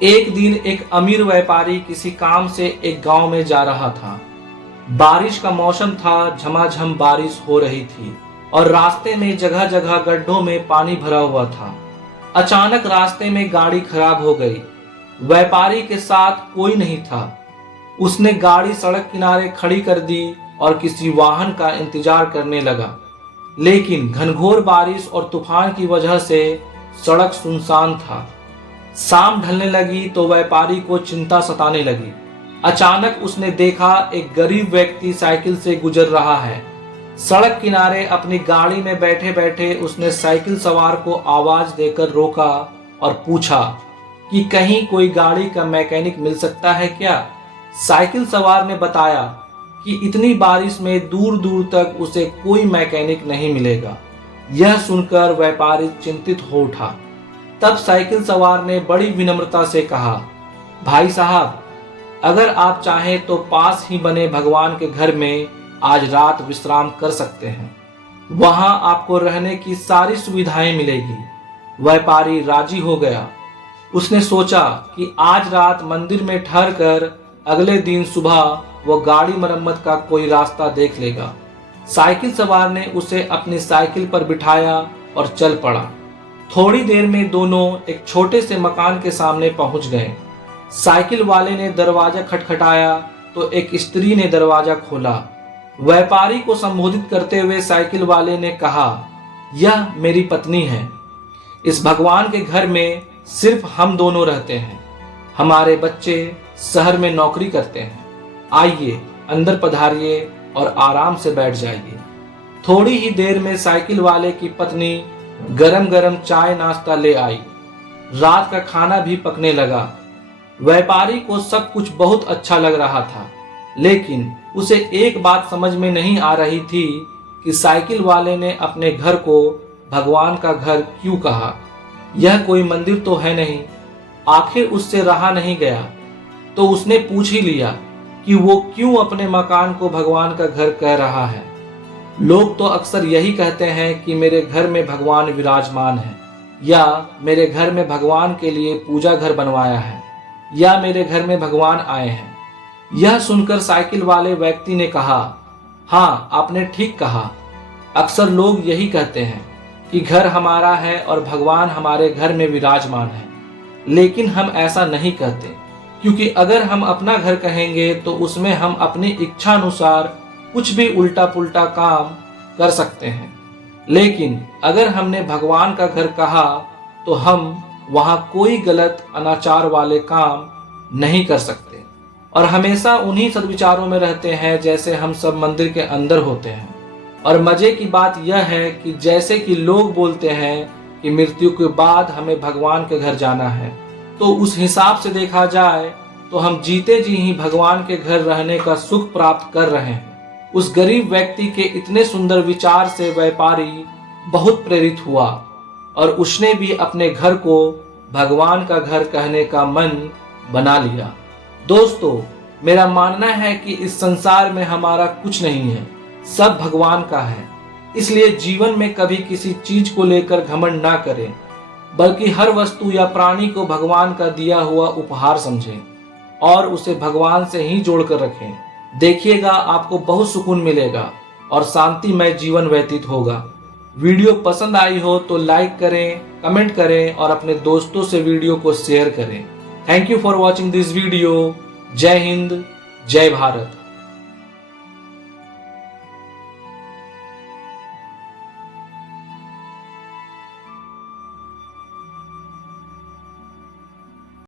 एक दिन एक अमीर व्यापारी किसी काम से एक गांव में जा रहा था। बारिश का मौसम था, झमाझम बारिश हो रही थी और रास्ते में जगह जगह गड्ढों में पानी भरा हुआ था। अचानक रास्ते में गाड़ी खराब हो गई। व्यापारी के साथ कोई नहीं था। उसने गाड़ी सड़क किनारे खड़ी कर दी और किसी वाहन का इंतजार करने लगा। लेकिन घनघोर बारिश और तूफान की वजह से सड़क सुनसान था। शाम ढलने लगी तो व्यापारी को चिंता सताने लगी। अचानक उसने देखा एक गरीब व्यक्ति साइकिल से गुजर रहा है। सड़क किनारे अपनी गाड़ी में बैठे बैठे उसने साइकिल सवार को आवाज देकर रोका और पूछा कि कहीं कोई गाड़ी का मैकेनिक मिल सकता है क्या। साइकिल सवार ने बताया कि इतनी बारिश में दूर दूर तक उसे कोई मैकेनिक नहीं मिलेगा। यह सुनकर व्यापारी चिंतित हो उठा। तब साइकिल सवार ने बड़ी विनम्रता से कहा, भाई साहब, अगर आप चाहें तो पास ही बने भगवान के घर में आज रात विश्राम कर सकते हैं। वहां आपको रहने की सारी सुविधाएं मिलेगी। व्यापारी राजी हो गया। उसने सोचा कि आज रात मंदिर में ठहर कर अगले दिन सुबह वो गाड़ी मरम्मत का कोई रास्ता देख लेगा। साइकिल सवार ने उसे अपनी साइकिल पर बिठाया और चल पड़ा। थोड़ी देर में दोनों एक छोटे से मकान के सामने पहुंच गए। साइकिल वाले ने दरवाजा खटखटाया तो एक स्त्री ने दरवाजा खोला। व्यापारी को संबोधित करते हुए साइकिल वाले ने कहा, यह मेरी पत्नी है। इस भगवान के घर में सिर्फ हम दोनों रहते हैं। हमारे बच्चे शहर में नौकरी करते हैं। आइए अंदर पधारिए और आराम से बैठ जाइए। थोड़ी ही देर में साइकिल वाले की पत्नी गरम गरम चाय नाश्ता ले आई। रात का खाना भी पकने लगा। व्यापारी को सब कुछ बहुत अच्छा लग रहा था, लेकिन उसे एक बात समझ में नहीं आ रही थी कि साइकिल वाले ने अपने घर को भगवान का घर क्यों कहा। यह कोई मंदिर तो है नहीं। आखिर उससे रहा नहीं गया तो उसने पूछ ही लिया कि वो क्यों अपने मकान को भगवान का घर कह रहा है। लोग तो अक्सर यही कहते हैं कि मेरे घर में भगवान विराजमान है, या मेरे घर में भगवान के लिए पूजा घर बनवाया है, या मेरे घर में भगवान आए हैं। यह सुनकर साइकिल वाले व्यक्ति ने कहा, हाँ, आपने ठीक कहा। अक्सर लोग यही कहते हैं कि घर हमारा है और भगवान हमारे घर में विराजमान है, लेकिन हम ऐसा नहीं कहते, क्योंकि अगर हम अपना घर कहेंगे तो उसमें हम अपनी इच्छा अनुसार कुछ भी उल्टा पुल्टा काम कर सकते हैं। लेकिन अगर हमने भगवान का घर कहा तो हम वहां कोई गलत अनाचार वाले काम नहीं कर सकते और हमेशा उन्हीं सद्विचारों में रहते हैं जैसे हम सब मंदिर के अंदर होते हैं। और मजे की बात यह है कि जैसे कि लोग बोलते हैं कि मृत्यु के बाद हमें भगवान के घर जाना है, तो उस हिसाब से देखा जाए तो हम जीते जी ही भगवान के घर रहने का सुख प्राप्त कर रहे हैं। उस गरीब व्यक्ति के इतने सुंदर विचार से व्यापारी बहुत प्रेरित हुआ और उसने भी अपने घर को भगवान का घर कहने का मन बना लिया। दोस्तों, मेरा मानना है कि इस संसार में हमारा कुछ नहीं है, सब भगवान का है। इसलिए जीवन में कभी किसी चीज को लेकर घमंड ना करें, बल्कि हर वस्तु या प्राणी को भगवान का दिया हुआ उपहार समझें और उसे भगवान से ही जोड़कर रखें। देखिएगा, आपको बहुत सुकून मिलेगा और शांतिमय जीवन व्यतीत होगा। वीडियो पसंद आई हो तो लाइक करें, कमेंट करें और अपने दोस्तों से वीडियो को शेयर करें। Thank you for watching this video. जय हिंद, जय भारत।